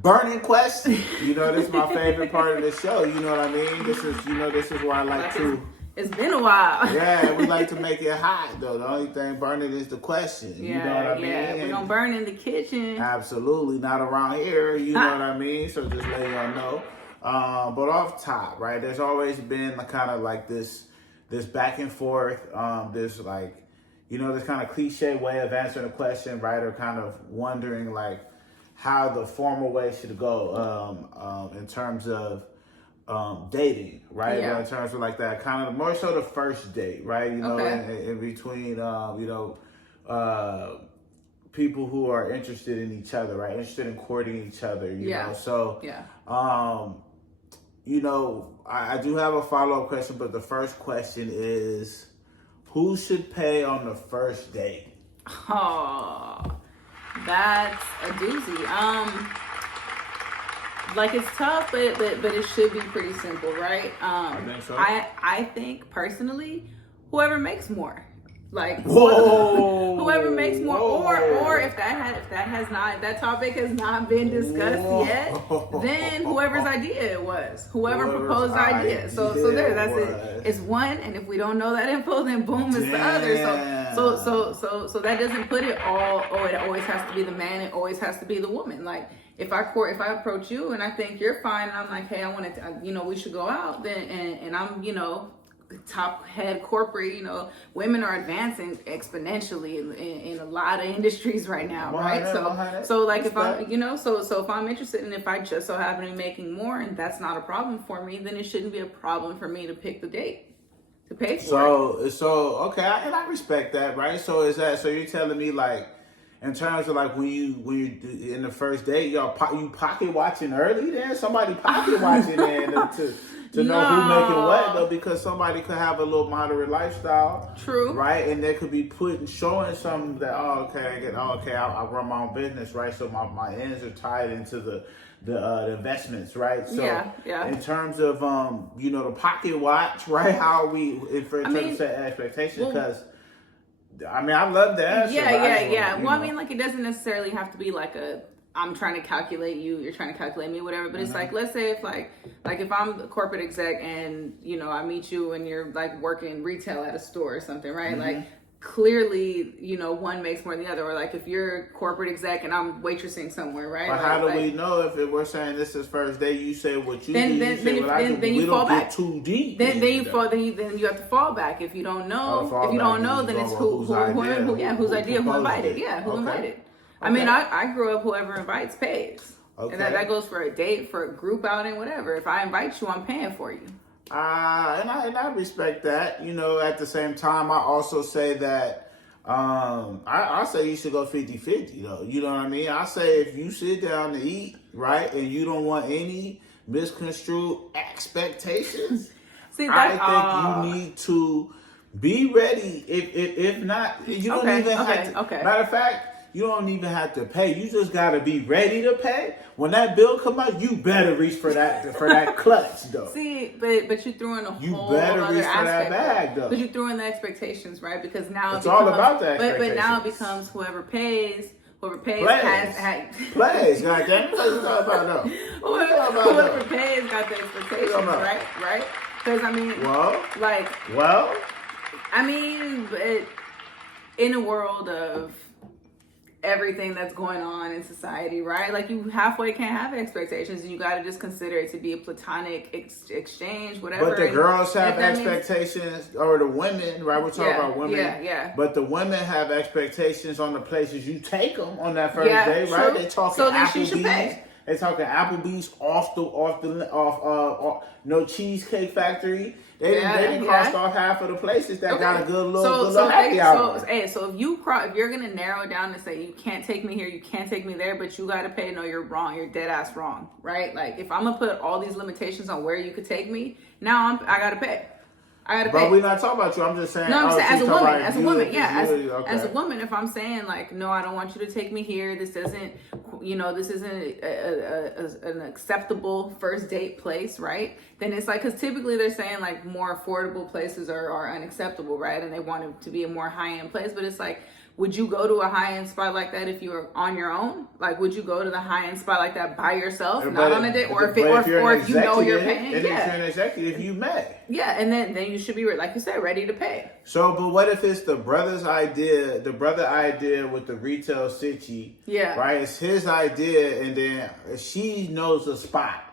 burning question. You know, this is my favorite part of the show. You know what I mean? This is where I like to. It's been a while. Yeah, we like to make it hot though. The only thing burning is the question. Yeah, you know what I mean? Yeah, we don't burn in the kitchen. Absolutely, not around here. You know what I mean? So just let y'all know. But off top, right? There's always been a kind of like this back and forth. This like, this kind of cliche way of answering a question, right? Or kind of wondering like how the formal way should go in terms of dating, right? Yeah. In terms of like that kind of more so the first date, right? In between, people who are interested in each other, right? Interested in courting each other, you know? So, I do have a follow-up question, but the first question is, who should pay on the first date? Oh, that's a doozy. Like it's tough, but it should be pretty simple, right? I think so. I think personally, whoever makes more, like whoever makes more, or if that topic has not been discussed yet, then whoever's idea it was, whoever proposed the idea. So there, that's it. It's one, and if we don't know that info, then boom, it's the other. So that doesn't put it all. Oh, it always has to be the man. It always has to be the woman. Like if I approach you and I think you're fine, and I'm like, hey, I want to, we should go out. Then and I'm, top head corporate, women are advancing exponentially in a lot of industries right now, right? So like if I'm, so if I'm interested and if I just so happen to be making more and that's not a problem for me, then it shouldn't be a problem for me to pick the date, to pay for it. So okay, and I respect that, right? So you're telling me like, in terms of like when you in the first date, you pocket watching early, then somebody pocket watching then to know who making what though, because somebody could have a little moderate lifestyle. True. Right, and they could be showing something that I run my own business, right? So my ends are tied into the investments, right? So yeah. In terms of the pocket watch, right? How are we in terms of set expectations? Because I love the answer. Yeah. Well, like it doesn't necessarily have to be like I'm trying to calculate you, you're trying to calculate me, whatever. But it's like, let's say if like if I'm a corporate exec and, I meet you and you're like working retail at a store or something, right? Like clearly, one makes more than the other. Or like if you're corporate exec and I'm waitressing somewhere, right? But how do we know if we're saying this is first day, you say what you do, then you fall back. Too deep. Then you have to fall back. If you don't know, then it's whose idea, who invited. Yeah, who invited. Okay. I grew up whoever invites pays. Okay. And that goes for a date, for a group outing, whatever. If I invite you, I'm paying for you. And I respect that. At the same time, I also say that I say you should go 50-50 though. You know what I mean? I say if you sit down to eat, right, and you don't want any misconstrued expectations, I think you need to be ready. If not, you don't even have to. Okay. Matter of fact, you don't even have to pay. You just gotta be ready to pay. When that bill come out, you better reach for that clutch though. See, but you threw in a whole other aspect. You better reach for that bag though. But you threw in the expectations, right? Because now it's all about the expectations. But now it becomes whoever pays plays. Plays. Goddamn, what you talking about though? Whoever pays got the expectations, right? Because in a world of everything that's going on in society, right? Like you halfway can't have expectations, and you got to just consider it to be a platonic exchange, whatever. But the girls have expectations, or the women, right? We're talking about women. Yeah. But the women have expectations on the places you take them on that first day, right? True. They talking Applebee's. They talking Applebee's off no Cheesecake Factory. They didn't cross off half of the places that got a good little happy hour. So if you're gonna narrow it down and say you can't take me here, you can't take me there, but you gotta pay, no, you're wrong. You're dead ass wrong, right? Like if I'm gonna put all these limitations on where you could take me, now I gotta pay. But we're not talking about you. I'm just saying. No, I'm saying as a woman, if I'm saying like, no, I don't want you to take me here. This isn't an acceptable first date place, right? Then it's like, because typically they're saying like more affordable places are unacceptable, right? And they want it to be a more high end place, but it's like would you go to a high-end spot like that if you were on your own? Like, would you go to the high-end spot like that by yourself, not on a date, or if you know you're paying? And if you're an executive, you may. Yeah, and then you should be, like you said, ready to pay. So, but what if it's the brother's idea, the brother idea with the retail city? Yeah. Right? It's his idea, and then she knows the spot.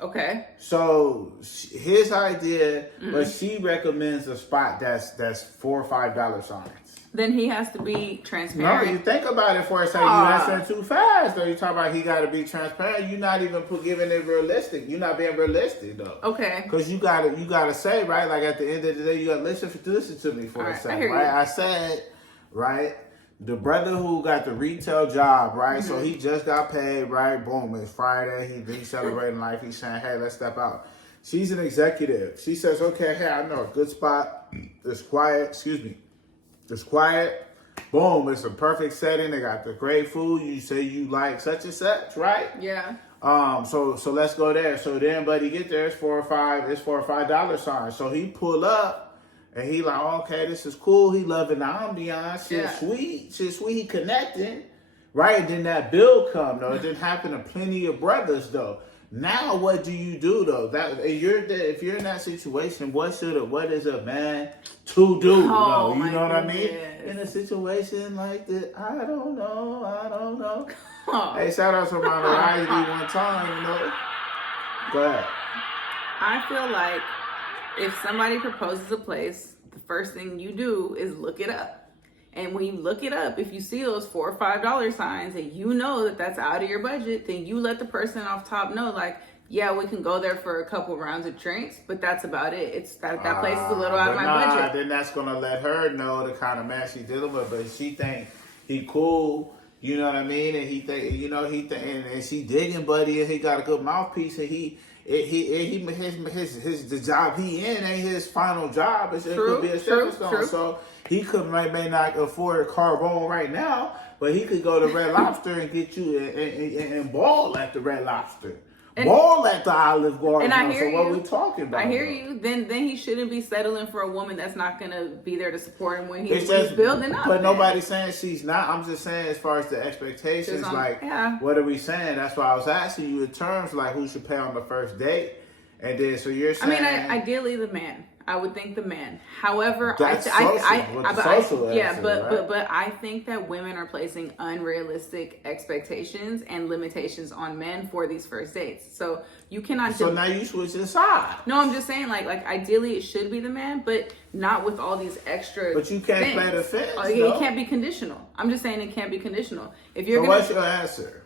Okay. So his idea, but she recommends a spot that's $4 or $5 signs. Then he has to be transparent. No, you think about it for a second. You answering too fast, though. You talk about he got to be transparent. You're not even giving it realistic. You're not being realistic, though. Okay. Because you gotta say, right? Like at the end of the day, you gotta listen to me for a second, right? I said, right. The brother who got the retail job, right? So he just got paid, right? Boom, it's Friday. He's celebrating life. He's saying, hey, let's step out. She's an executive. She says, okay, hey, I know a good spot. It's quiet. It's quiet. Boom, it's a perfect setting. They got the great food. You say you like such and such, right? Yeah. So let's go there. So then, buddy, get there. It's $4 or $5 signs. So he pull up. And he like, okay, this is cool. He loving the ambiance. Shit sweet. He connecting. Right? And then that bill come, though. It didn't happen to plenty of brothers, though. Now what do you do, though? If you're in that situation, what is a man to do, though? You know what I mean? In a situation like that, I don't know. Hey, shout out to my variety one time, you know. Go ahead. I feel like if somebody proposes a place, the first thing you do is look it up. And when you look it up, if you see those $4 or $5 signs and you know that that's out of your budget, then you let the person off top know, like, yeah, we can go there for a couple rounds of drinks, but that's about it. It's that place is a little out of my budget. Then that's gonna let her know the kind of man she's dealing with. But she think he cool, you know what I mean? And he think, and she digging buddy, and he got a good mouthpiece, and the job he in ain't his final job. It could be a stepping stone. So he may not afford a carbone right now, but he could go to Red Lobster and get you and ball at the Red Lobster. Ball at the Olive Garden. And I hear so what we talking about? I hear you. Then he shouldn't be settling for a woman that's not gonna be there to support him when he's building up. But nobody's saying she's not. I'm just saying as far as the expectations, what are we saying? That's why I was asking you in terms like who should pay on the first date, and then so you're saying. I mean, ideally the man. I would think the man. However, but I think that women are placing unrealistic expectations and limitations on men for these first dates. So you cannot. So now you switch inside. No, I'm just saying, like ideally it should be the man, but not with all these extra. But you can't play the fence. It can't be conditional. I'm just saying it can't be conditional. If you're. So what's your answer?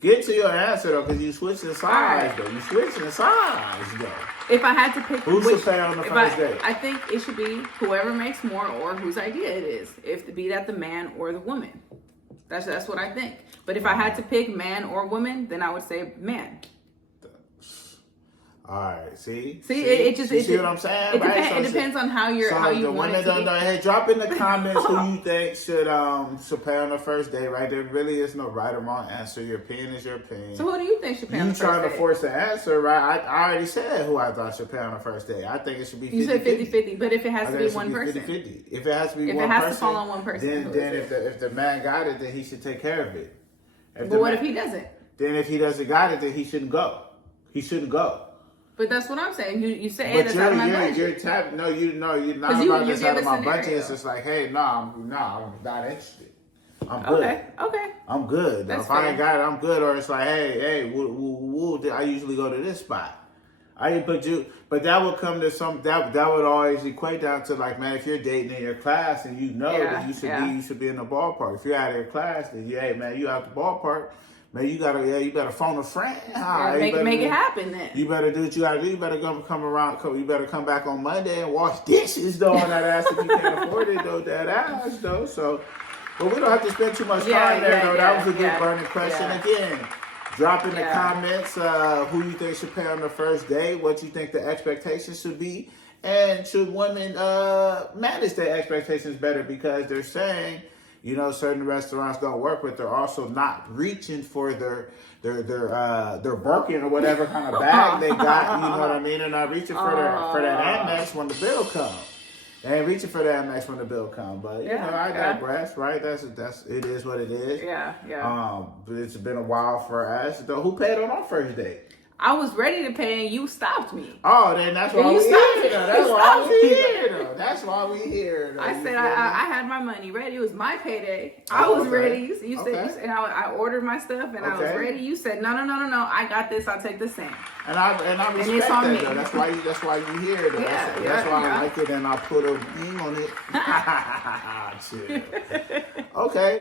Get to your answer though, because you switching sides though. You switching sides though. If I had to pick, who should pay on the first date? I think it should be whoever makes more or whose idea it is. Be that the man or the woman. That's what I think. But if I had to pick man or woman, then I would say man. All right, see, it just see what I'm saying? It depends on how you want it to be. Hey, drop in the comments who you think should pay on the first date. Right, there really is no right or wrong answer. Your opinion is your opinion. So who do you think should pay on the first date? You trying to force an answer, right? I already said who I thought should pay on the first date. I think it should be 50-50. You said 50-50, but if it has to be one person, 50-50. If it has to be one person, if it has to fall on one person, then if the man got it, then he should take care of it. But what if he doesn't? Then if he doesn't got it, then he shouldn't go. He shouldn't go. But that's what I'm saying. You say, hey, that's out of my budget. You're not about this out of my budget. It's just like, hey, I'm not interested. I'm good. Okay. I'm good. If I ain't got it, I'm good. Or it's like, hey, I usually go to this spot. But that would come to that would always equate down to like, man, if you're dating in your class and you know that you should be in the ballpark. If you're out of your class, then hey, man, you out the ballpark. Man, you better phone a friend. Make it happen then. You better do what you gotta do. You better you better come back on Monday and wash dishes though on that ass if you can't afford it though, that ass though. So, but we don't have to spend too much time there though. That was a good burning question. Again, drop in the comments who you think should pay on the first date, what you think the expectations should be, and should women manage their expectations better because they're saying, certain restaurants don't work, but they're also not reaching for their Birkin or whatever kind of bag they got. You know what I mean? They're not reaching for that Amex when the bill comes. They ain't reaching for that next when the bill come, but you know, I digress, right? That's it is what it is. Yeah. But it's been a while for us. Though, who paid on our first date? I was ready to pay and you stopped me. Oh, then that's why we here. That's why we here. That's why we here. I said I had my money ready. It was my payday. I was ready. You said, and I ordered my stuff and I was ready. You said no. I got this. I'll take the same. And I respect that though. That's why you here though. That's why I like it and I put a ring on it. Chill. Okay.